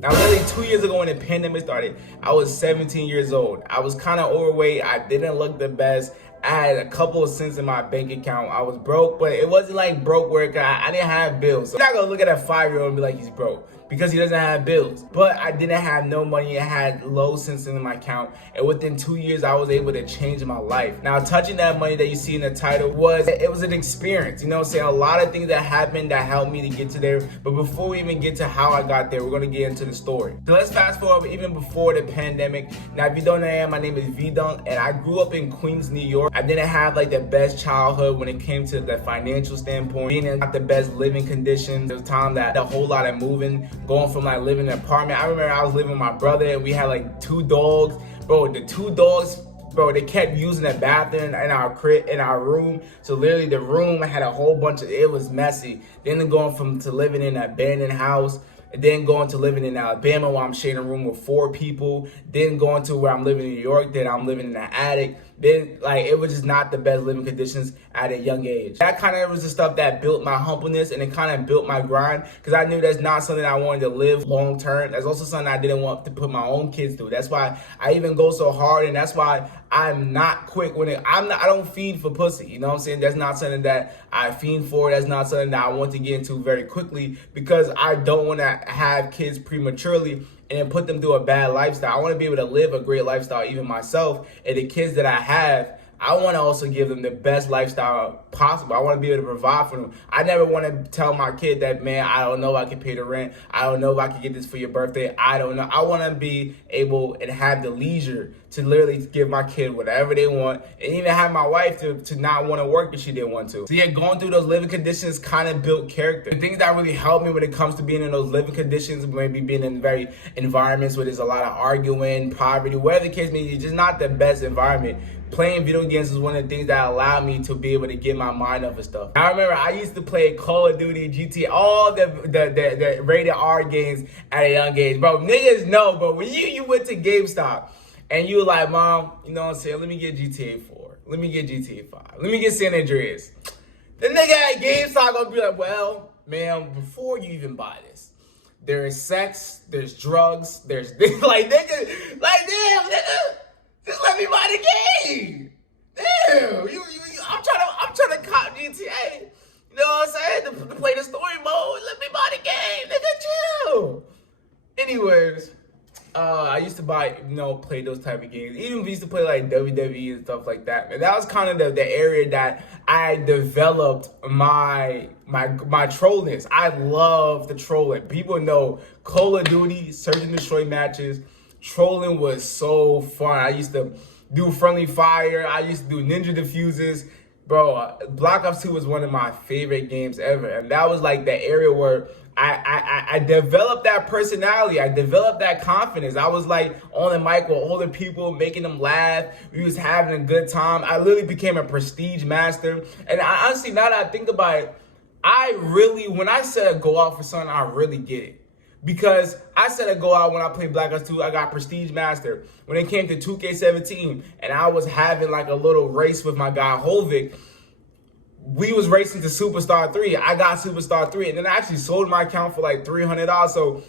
Now, literally 2 years ago when the pandemic started, I was 17 years old. I was kind of overweight. I didn't look the best. I had a couple of cents in my bank account. I was broke, but it wasn't like broke where I didn't have bills. So you're not gonna look at a 5-year-old and be like, he's broke, because he doesn't have bills. But I didn't have no money. I had low cents in my account. And within 2 years, I was able to change my life. Now, touching that money that you see in the title it was an experience. You know what I'm saying? A lot of things that happened that helped me to get to there. But before we even get to how I got there, we're gonna get into the story. So let's fast forward even before the pandemic. Now, if you don't know, my name is vDunkk, and I grew up in Queens, New York. I didn't have like the best childhood when it came to the financial standpoint, being in not the best living conditions. There was time that a whole lot of moving, going from like living in an apartment. I remember I was living with my brother and we had like 2 dogs. Bro, the 2 dogs, bro, they kept using the bathroom in our room. So literally the room had a whole bunch of, it was messy. Then going to living in an abandoned house, and then going to living in Alabama where I'm sharing a room with 4 people, then going to where I'm living in New York, then I'm living in an attic. Then like it was just not the best living conditions at a young age. That kind of was the stuff that built my humbleness, and it kind of built my grind, because I knew that's not something I wanted to live long term. That's also something I didn't want to put my own kids through. That's why I even go so hard, and that's why I'm not quick when I don't feed for pussy. You know what I'm saying? That's not something that I fiend for. That's not something that I want to get into very quickly, because I don't want to have kids prematurely and put them through a bad lifestyle. I want to be able to live a great lifestyle even myself, and the kids that I have, I want to also give them the best lifestyle possible. I want to be able to provide for them. I never want to tell my kid that, man, I don't know if I can pay the rent. I don't know if I can get this for your birthday. I don't know. I want to be able and have the leisure to literally give my kid whatever they want, and even have my wife to not want to work if she didn't want to. So yeah, going through those living conditions kind of built character. The things that really helped me when it comes to being in those living conditions, maybe being in very environments where there's a lot of arguing, poverty, whatever the case may be, it's just not the best environment. Playing video games is one of the things that allowed me to be able to get my mind off of stuff. I remember I used to play Call of Duty, GTA, all the rated R games at a young age. Bro, niggas know, bro, when you went to GameStop and you were like, Mom, you know what I'm saying, let me get GTA 4, let me get GTA 5, let me get San Andreas. The nigga at GameStop gonna be like, well, man, before you even buy this, there is sex, there's drugs, there's like, nigga, like, damn, nigga. Just let me buy the game. Damn, I'm trying to cop GTA. You know what I'm saying? To play the story mode. Let me buy the game. Nigga, chill. Anyways, I used to play those type of games. Even we used to play like WWE and stuff like that. And that was kind of the area that I developed my trolliness. I love the trolling. People know Call of Duty, Search and Destroy matches. Trolling was so fun. I used to do friendly fire. I used to do ninja diffuses. Bro, Black Ops 2 was one of my favorite games ever. And that was like the area where I developed that personality. I developed that confidence. I was like on the mic with older people, making them laugh. We was having a good time. I literally became a prestige master. And honestly, now that I think about it, when I said go out for something, I really get it. Because I said I go out when I played Black Ops 2, I got Prestige Master. When it came to 2K17, and I was having like a little race with my guy Hovik, we was racing to Superstar 3. I got Superstar 3, and then I actually sold my account for like $300. So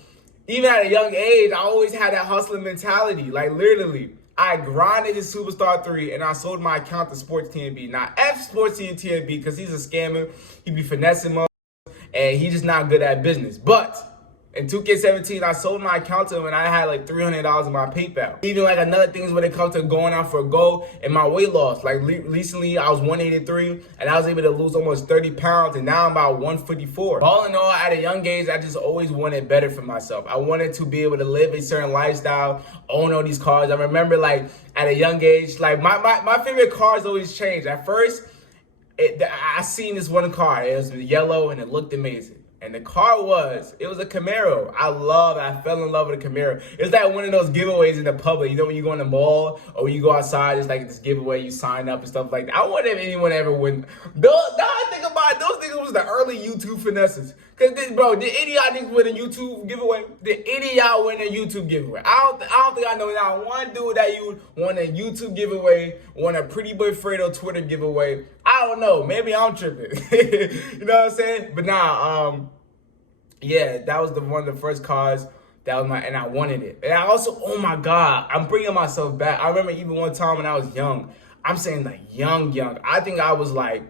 even at a young age, I always had that hustling mentality. Like literally, I grinded to Superstar 3, and I sold my account to Sports TNB. Now, F Sports TNB, because he's a scammer. He be finessing motherfuckers, and he's just not good at business. But in 2K17, I sold my account to him, and I had like $300 in my PayPal. Even like another things when it comes to going out for a goal and my weight loss. Like recently, I was 183, and I was able to lose almost 30 pounds, and now I'm about 154. All in all, at a young age, I just always wanted better for myself. I wanted to be able to live a certain lifestyle, own all these cars. I remember like at a young age, like my favorite cars always changed. At first, I seen this one car. It was yellow, and it looked amazing. And the car it was a Camaro. I fell in love with a Camaro. It's like one of those giveaways in the public. You know when you go in the mall or when you go outside, it's like this giveaway, you sign up and stuff like that. I wonder if anyone ever win. Now I think about it, those things was the early YouTube finesses. Cause did any of y'all niggas win a YouTube giveaway? Did any of y'all win a YouTube giveaway? I don't think I know not one dude that you won a YouTube giveaway, won a Pretty Boy Fredo Twitter giveaway. I don't know. Maybe I'm tripping. You know what I'm saying? But nah, yeah, that was one of the first cars and I wanted it. And I also, oh my God, I'm bringing myself back. I remember even one time when I was young, I'm saying like young. I think I was like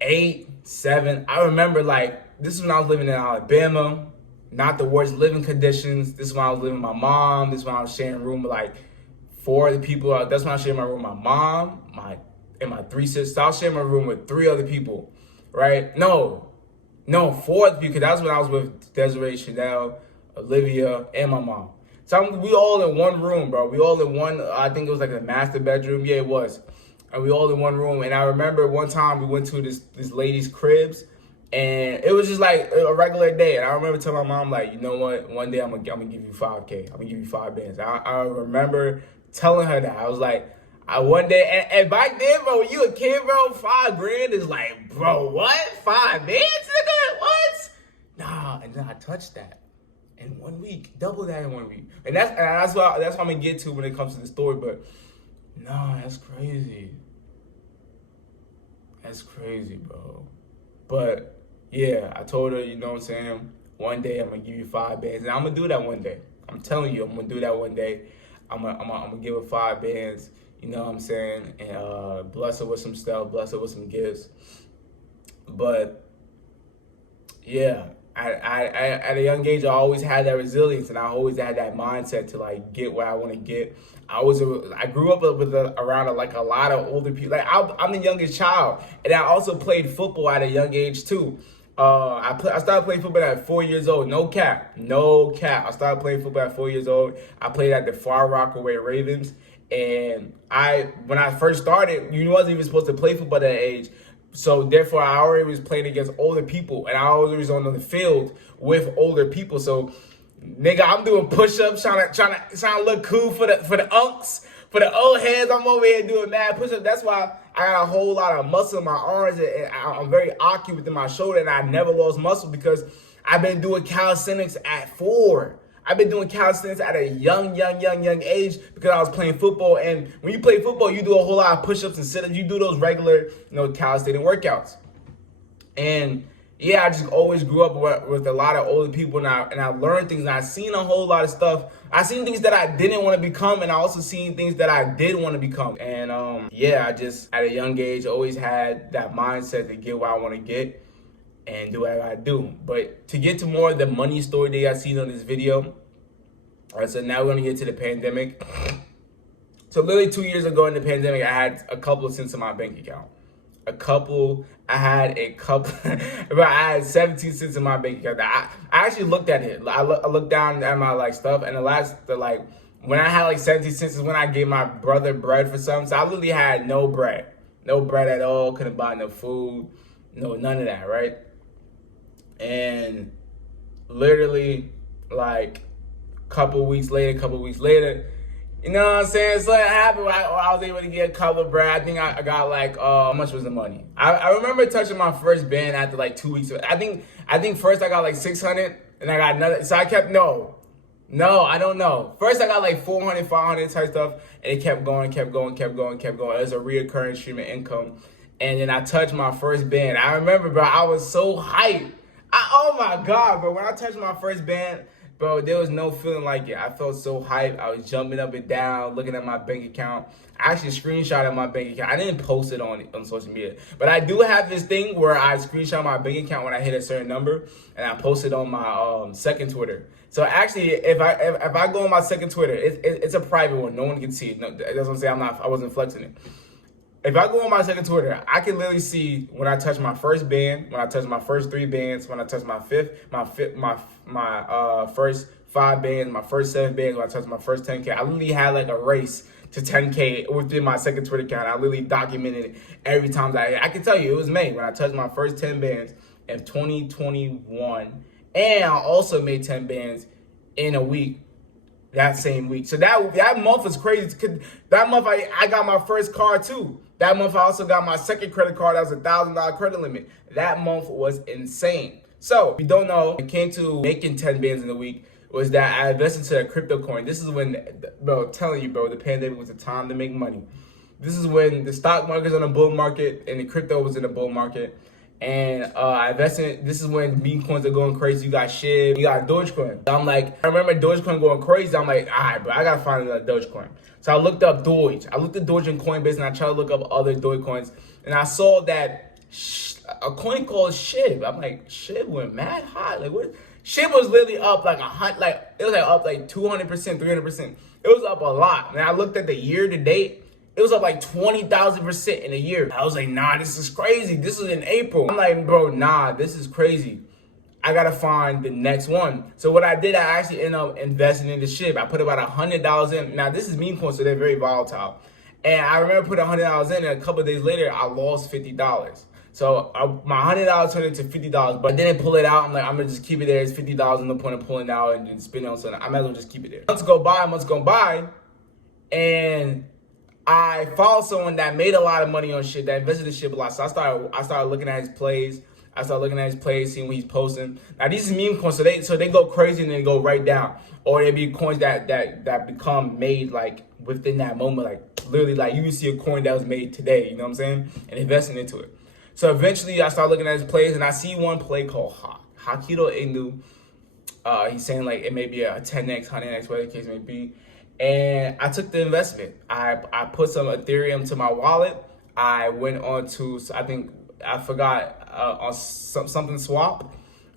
8, 7. I remember like, this is when I was living in Alabama, not the worst living conditions. This is when I was living with my mom. This is when I was sharing a room with like 4 other people. That's when I shared my room with my mom, and my 3 sisters. So I was sharing my room with 3 other people, right? No, 4 other people. That's when I was with Desiree, Chanel, Olivia, and my mom. So we all in one room, bro. We all in one, I think it was like a master bedroom. Yeah, it was. And we all in one room. And I remember one time we went to this lady's cribs, and it was just like a regular day. And I remember telling my mom, like, you know what? One day I'm gonna give you 5K. I'm gonna give you 5 bands. I remember telling her that. I was like, one day, and back then, bro, when you a kid, bro, 5 grand is like, bro, what? 5 bands, nigga? What? Nah, and then I touched that in 1 week, double that in 1 week. And that's what I'm gonna get to when it comes to the story, but nah, that's crazy. That's crazy, bro. But yeah, I told her, you know what I'm saying, one day I'm gonna give you 5 bands, and I'm gonna do that one day. I'm telling you, I'm gonna do that one day. I'm gonna give her 5 bands, you know what I'm saying, and bless her with some stuff, bless her with some gifts. But yeah, at a young age, I always had that resilience, and I always had that mindset to like get what I want to get. I grew up around like a lot of older people. Like I'm the youngest child, and I also played football at a young age too. I started playing football at 4 years old. No cap. I started playing football at 4 years old. I played at the Far Rockaway Ravens, and when I first started, you wasn't even supposed to play football at that age. So therefore, I already was playing against older people, and I was always on the field with older people. So, nigga, I'm doing push-ups, trying to look cool for the unks, for the old heads. I'm over here doing mad push-ups. That's why I got a whole lot of muscle in my arms, and I'm very awkward within my shoulder, and I never lost muscle because I've been doing calisthenics at 4. I've been doing calisthenics at a young age because I was playing football. And when you play football, you do a whole lot of push-ups and sit-ups. You do those regular, calisthenic workouts. And yeah, I just always grew up with a lot of older people, and I learned things, and I seen a whole lot of stuff. I seen things that I didn't want to become, and I also seen things that I did want to become. And yeah, I just at a young age always had that mindset to get what I want to get and do what I gotta do. But to get to more of the money story that I seen on this video, all right, so now we're gonna get to the pandemic. So literally 2 years ago in the pandemic, I had a couple of cents in my bank account. I had 17 cents in my bank account. I actually looked at it. I looked down at my stuff, and when I had like 17 cents is when I gave my brother bread for something. So I literally had no bread at all. Couldn't buy no food, none of that, right? And literally like a couple weeks later, you know what I'm saying? So it happened. I was able to get a couple of bread. I think I got like, how much was the money? I remember touching my first band after like 2 weeks. I think first I got like 600, and I got another. So I kept, no, I don't know. First I got like 400, 500 type stuff, and it kept going. It was a reoccurring stream of income. And then I touched my first band. I remember, bro, I was so hyped. Oh my God, bro. When I touched my first band, bro, there was no feeling like it. I felt so hyped. I was jumping up and down, looking at my bank account. I actually screenshotted my bank account. I didn't post it on social media. But I do have this thing where I screenshot my bank account when I hit a certain number, and I post it on my second Twitter. So actually, if I go on my second Twitter, it's a private one. No one can see it. No, that's what I'm saying. I wasn't flexing it. If I go on my second Twitter, I can literally see when I touch my first band, when I touch my first 3 bands, when I touch my first 5 bands, my first 7 bands, when I touch my first 10K. I literally had like a race to 10K within my second Twitter account. I literally documented it every time I can tell you it was May when I touched my first 10 bands in 2021, and I also made 10 bands in a week. That same week. So that month was crazy. That month I got my first car too. That month I also got my second credit card. That was $1,000 credit limit. That month was insane. So if you don't know, it came to making 10 bands in a week was that I invested into a crypto coin. This is when, bro, I'm telling you, bro, the pandemic was the time to make money. This is when the stock market was in a bull market and the crypto was in a bull market. And I invested. This is when meme coins are going crazy. You got SHIB, you got Dogecoin. I'm like, I remember Dogecoin going crazy. I'm like, all right, bro, I gotta find another Dogecoin. So I looked up Doge. I looked at Doge and Coinbase, and I tried to look up other Doge coins, and I saw that a coin called SHIB. I'm like, SHIB went mad high. Like what? SHIB was literally up like it was like up like 200%, 300%. It was up a lot. And I looked at the year to date. It was up like 20,000% in a year. I was like, nah, this is crazy. This is in April. I'm like, bro, nah, this is crazy. I gotta find the next one. So what I did, I actually ended up investing in the SHIB. I put about $100 in. Now this is meme coins, so they're very volatile. And I remember putting $100 in, and a couple of days later, I lost $50. So my $100 turned into $50, but I didn't pull it out. I'm like, I'm gonna just keep it there. It's $50. No point in pulling it out and spending on something. I might as well just keep it there. Months go by, and I followed someone that made a lot of money on shit, that invested in shit a lot. So I started looking at his plays. Seeing what he's posting. Now these is meme coins, so they go crazy and then go right down, or they be coins that become made like within that moment, like literally like you can see a coin that was made today. You know what I'm saying? And investing into it. So eventually I started looking at his plays, and I see one play called TyKwonDoe. He's saying like it may be a 10x, 100x, whatever the case may be. And I took the investment. I put some Ethereum to my wallet. I went on to, I forgot, on something swap,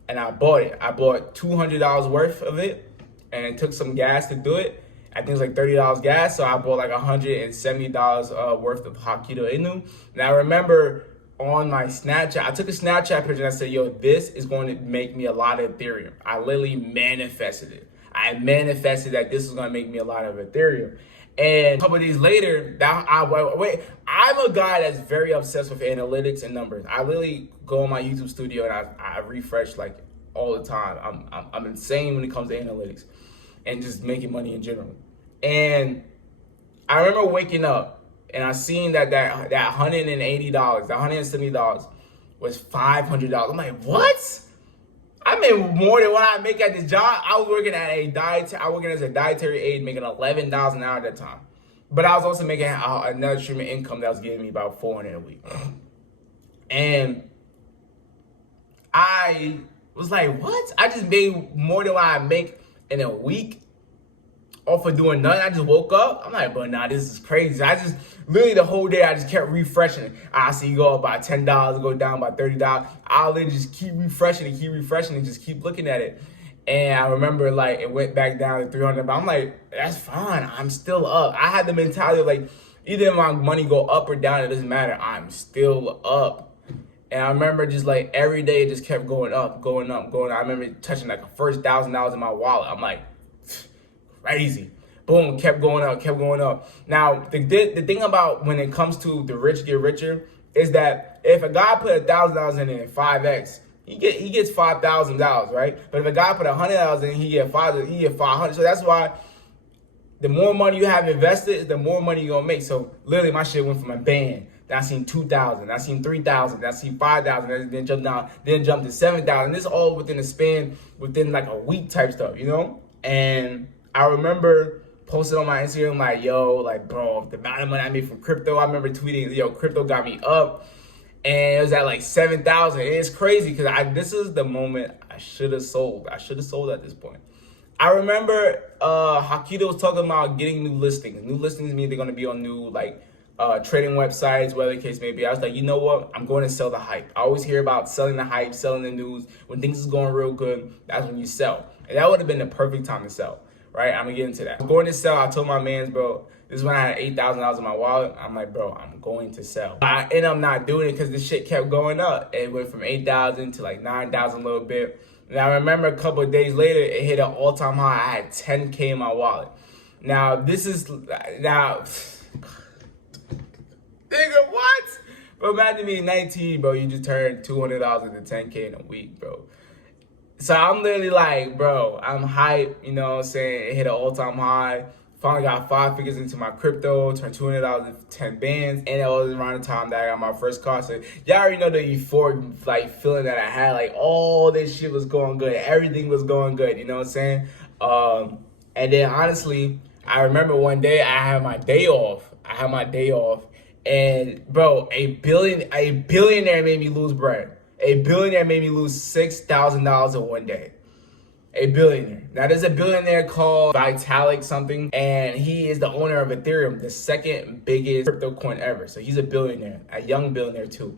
and I bought it. I bought $200 worth of it, and it took some gas to do it. I think it was like $30 gas, so I bought like $170 worth of TyKwonDoe. And I remember on my Snapchat, I took a Snapchat picture and I said, yo, this is going to make me a lot of Ethereum. I literally manifested it. I manifested that this was going to make me a lot of Ethereum. And a couple of days later, I'm a guy that's very obsessed with analytics and numbers. I literally go on my YouTube studio and I refresh like all the time. I'm insane when it comes to analytics and just making money in general. And I remember waking up and I seen that $180, that $170 was $500. I'm like, what? I made more than what I make at this job. I was working as a dietary aide, making $11,000 an hour at that time. But I was also making another stream of income that was giving me about $400 a week. And I was like, what? I just made more than what I make in a week off of doing nothing. I just woke up. I'm like, but nah, this is crazy. I just literally the whole day I just kept refreshing it. I see you go up by $10, go down by $30. I'll literally just keep refreshing and just keep looking at it. And I remember like it went back down to 300, but I'm like, that's fine. I'm still up. I had the mentality of like, either my money go up or down, it doesn't matter. I'm still up. And I remember just like every day it just kept going up. I remember touching like the first $1,000 in my wallet. I'm like, crazy. Boom, kept going up. Now, the thing about when it comes to the rich get richer is that if a guy put $1,000 in it and 5x, he gets $5,000, right? But if a guy put $100 in, he get 500. So that's why the more money you have invested, the more money you're gonna make. So literally, my shit went from a band. Then I seen 2,000. I seen 3,000. I seen 5,000. Then jumped to 7,000. This all within a span, within like a week type stuff, you know? And I remember posted on my Instagram like, yo, like, bro, the amount of money I made from crypto. I remember tweeting, yo, crypto got me up. And it was at like 7,000. And it's crazy because this is the moment I should have sold. I should have sold at this point. I remember TyKwonDoe was talking about getting new listings. New listings mean they're going to be on new like trading websites, whatever the case may be. I was like, you know what? I'm going to sell the hype. I always hear about selling the hype, selling the news. When things is going real good, that's when you sell. And that would have been the perfect time to sell. Right, I'm gonna get into that. I'm going to sell. I told my mans, bro, this is when I had $8,000 in my wallet. I'm like, bro, I'm going to sell. I ended up not doing it because this shit kept going up. It went from 8,000 to like 9,000 a little bit. And I remember a couple of days later, it hit an all-time high. I had 10K in my wallet. Now, nigga, what? Bro, imagine being 19, bro, you just turned $200 into 10K in a week, bro. So I'm literally like, bro, I'm hyped, you know what I'm saying? It hit an all-time high. Finally got 5 figures into my crypto, turned $200 into 10 bands. And it was around the time that I got my first car. So y'all already know the euphoric like feeling that I had. Like all this shit was going good. Everything was going good, you know what I'm saying? And then honestly, I remember one day I had my day off. And bro, a billionaire made me lose bread. A billionaire made me lose $6,000 in one day. A billionaire. Now there's a billionaire called Vitalik something, and he is the owner of Ethereum, the second biggest crypto coin ever. So he's a billionaire, a young billionaire too.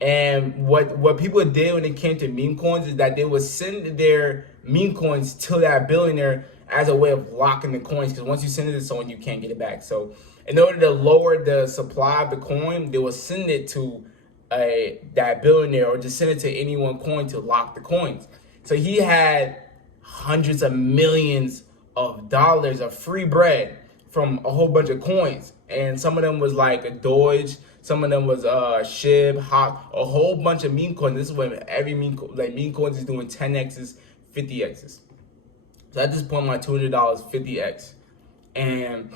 And what people did when it came to meme coins is that they would send their meme coins to that billionaire as a way of locking the coins, because once you send it to someone, you can't get it back. So in order to lower the supply of the coin, they will send it to that billionaire, or just send it to any one coin to lock the coins. So he had hundreds of millions of dollars of free bread from a whole bunch of coins, and some of them was like a Doge, some of them was SHIB, HOT, a whole bunch of meme coins. This is when every meme coins is doing 10x's, 50x's. So at this point, my $200 50x, and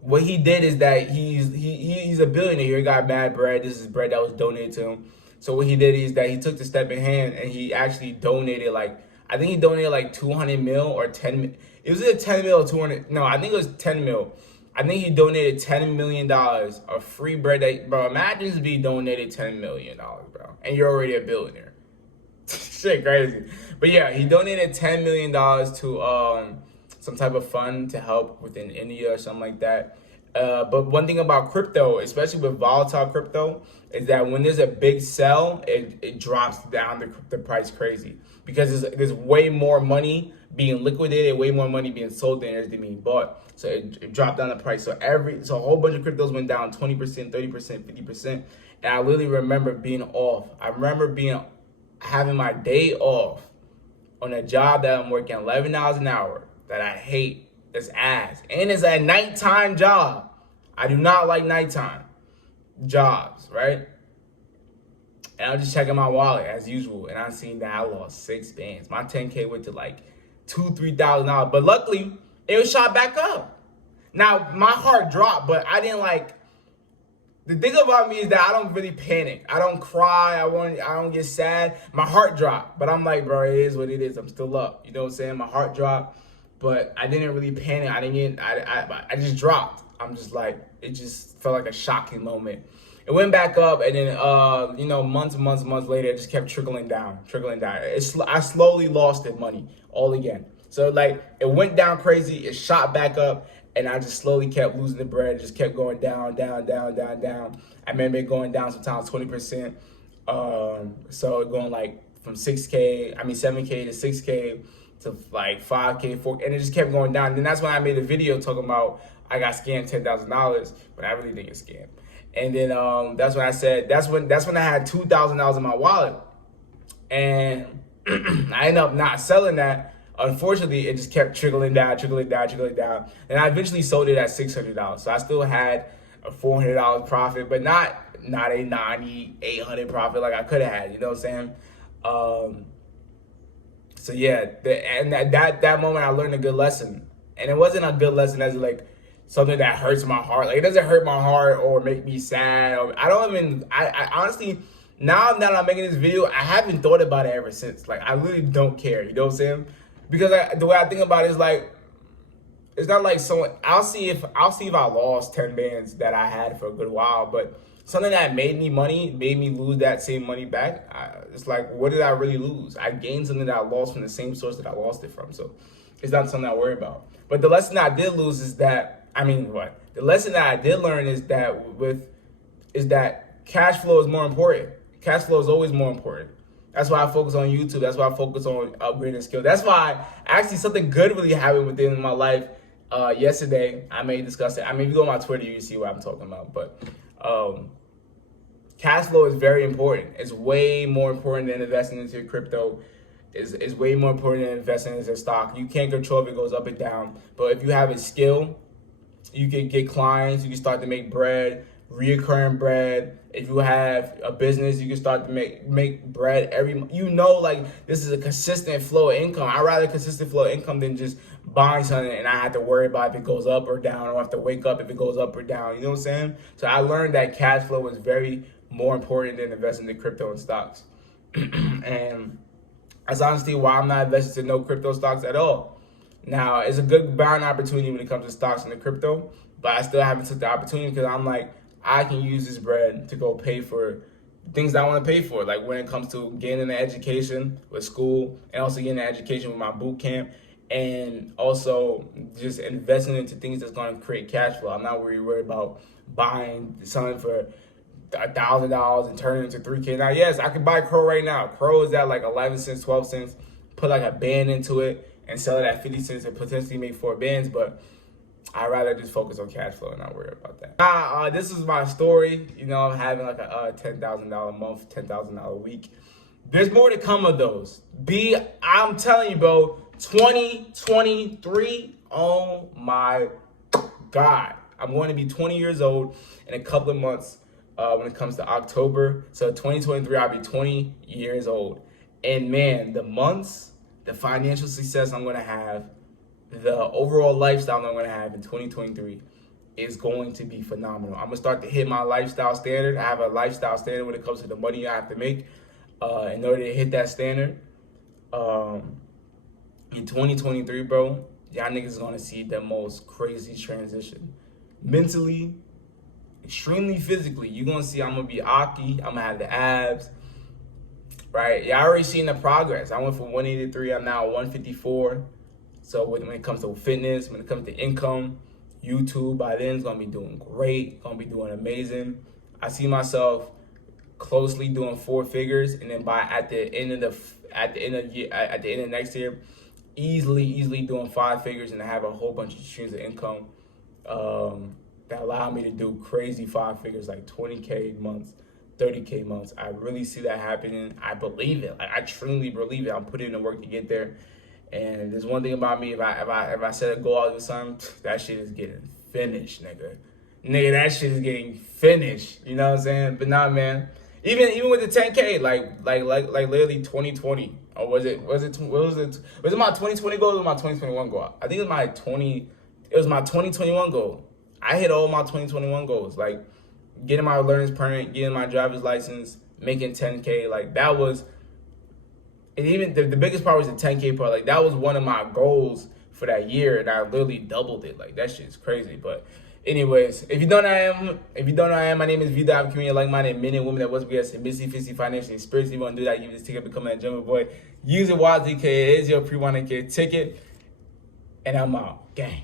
what he did is that he's a billionaire. He got bad bread. This is bread that was donated to him. So what he did is that he took the step in hand and he actually donated I think he donated 200 mil or 10 mil. It was either 10 mil or 200. No, I think it was 10 mil. I think he donated $10 million of free bread. Bro, imagine if he donated $10 million, bro, and you're already a billionaire. Shit, crazy. But yeah, he donated $10 million to some type of fund to help within India or something like that. But one thing about crypto, especially with volatile crypto, is that when there's a big sell, it drops down the price crazy, because there's way more money being liquidated, way more money being sold than there's being bought. So it dropped down the price. So a whole bunch of cryptos went down 20%, 30%, 50%. And I literally remember being off. I remember having my day off on a job that I'm working $11 an hour that I hate. It's ass. And it's a nighttime job. I do not like nighttime jobs, right? And I'm just checking my wallet as usual, and I seen that I lost 6 bands. My 10K went to $2,000-$3,000, but luckily it was shot back up. Now my heart dropped, but I didn't The thing about me is that I don't really panic. I don't cry. I don't get sad. My heart dropped, but I'm like, bro, it is what it is. I'm still up. You know what I'm saying? My heart dropped, but I didn't really panic. I just dropped. I'm just it just felt like a shocking moment. It went back up, and then months later, it just kept trickling down. I slowly lost the money all again. So it went down crazy, it shot back up, and I just slowly kept losing the bread. It just kept going down. I remember it going down sometimes 20%. So going from 7K to 6K to 5K, 4K, and it just kept going down. And then that's when I made a video talking about I got scammed $10,000, but I really didn't get scammed. And then that's when I said that's when I had $2,000 in my wallet, and I ended up not selling that. Unfortunately, it just kept trickling down. And I eventually sold it at $600. So I still had a $400 profit, but not a $900, $800 profit like I could have had. You know what I'm saying? So yeah, that moment I learned a good lesson, and it wasn't a good lesson as something that hurts my heart. It doesn't hurt my heart or make me sad. I honestly, now that I'm making this video, I haven't thought about it ever since. I really don't care. You know what I'm saying? Because the way I think about it is it's not like someone. I'll see if I lost 10 bands that I had for a good while, but something that made me money made me lose that same money back. It's what did I really lose? I gained something that I lost from the same source that I lost it from. So it's not something I worry about. But the lesson I did lose is that. The lesson that I did learn is that cash flow is more important. Cash flow is always more important. That's why I focus on YouTube. That's why I focus on upgrading skills. That's why actually something good really happened within my life yesterday. I may discuss it. If you go on my Twitter, you can see what I'm talking about. But cash flow is very important. It's way more important than investing into your crypto. Is way more important than investing into stock. You can't control if it goes up and down. But if you have a skill, you can get clients, you can start to make bread, reoccurring bread. If you have a business, you can start to make bread this is a consistent flow of income. I'd rather consistent flow of income than just buying something and I have to worry about if it goes up or down, or I have to wake up if it goes up or down. You know what I'm saying? So I learned that cash flow is very more important than investing in crypto and stocks. And that's honestly why I'm not invested in no crypto stocks at all. Now, it's a good buying opportunity when it comes to stocks and the crypto, but I still haven't took the opportunity because I'm I can use this bread to go pay for things that I want to pay for, like when it comes to getting an education with school and also getting an education with my boot camp, and also just investing into things that's going to create cash flow. I'm not really worried about buying something for $1,000 and turning it into $3K. Now, yes, I can buy Crow right now. Crow is at like 11 cents, 12 cents. Put like a band into it and sell it at 50 cents and potentially make 4 bands, but I'd rather just focus on cash flow and not worry about that. This is my story, you know, having like a $10,000 a month, $10,000 a week. There's more to come of those. I'm telling you, bro, 2023, oh my God. I'm going to be 20 years old in a couple of months when it comes to October. So 2023, I'll be 20 years old. And man, the months, the financial success I'm going to have, the overall lifestyle I'm going to have in 2023 is going to be phenomenal. I'm going to start to hit my lifestyle standard. I have a lifestyle standard when it comes to the money I have to make in order to hit that standard. In 2023, bro, y'all niggas is going to see the most crazy transition. Mentally, extremely physically. You're going to see I'm going to be Aki. I'm going to have the abs. Right? Y'all already seen the progress. I went from 183. I'm now 154. So when it comes to fitness, when it comes to income, YouTube by then is going to be doing great. Going to be doing amazing. I see myself closely doing 4 figures. And then at the end of next year, easily doing 5 figures, and I have a whole bunch of streams of income that allow me to do crazy 5 figures, like 20K months, 30K months. I really see that happening. I believe it. Like, I truly believe it. I'm putting in the work to get there. And there's one thing about me: if I set a goal out of something, that shit is getting finished, nigga. That shit is getting finished. You know what I'm saying? But nah, man. Even with the 10K, like literally 2020, or was it my 2020 goal or my 2021 goal? I think it was my 2021 goal. I hit all my 2021 goals, like getting my learner's permit, getting my driver's license, making 10K. Like that was, and even the biggest part was the 10K part. Like that was one of my goals for that year, and I literally doubled it. Like that shit's crazy. But anyways, if you don't know who I am, my name is vDunkk, community like-minded men and women that was BS and missy, fishy, financially, and spiritually. If you want to do that, you just take up become that German boy. Use it wisely, because it is your pre-100K ticket. And I'm out. Gang.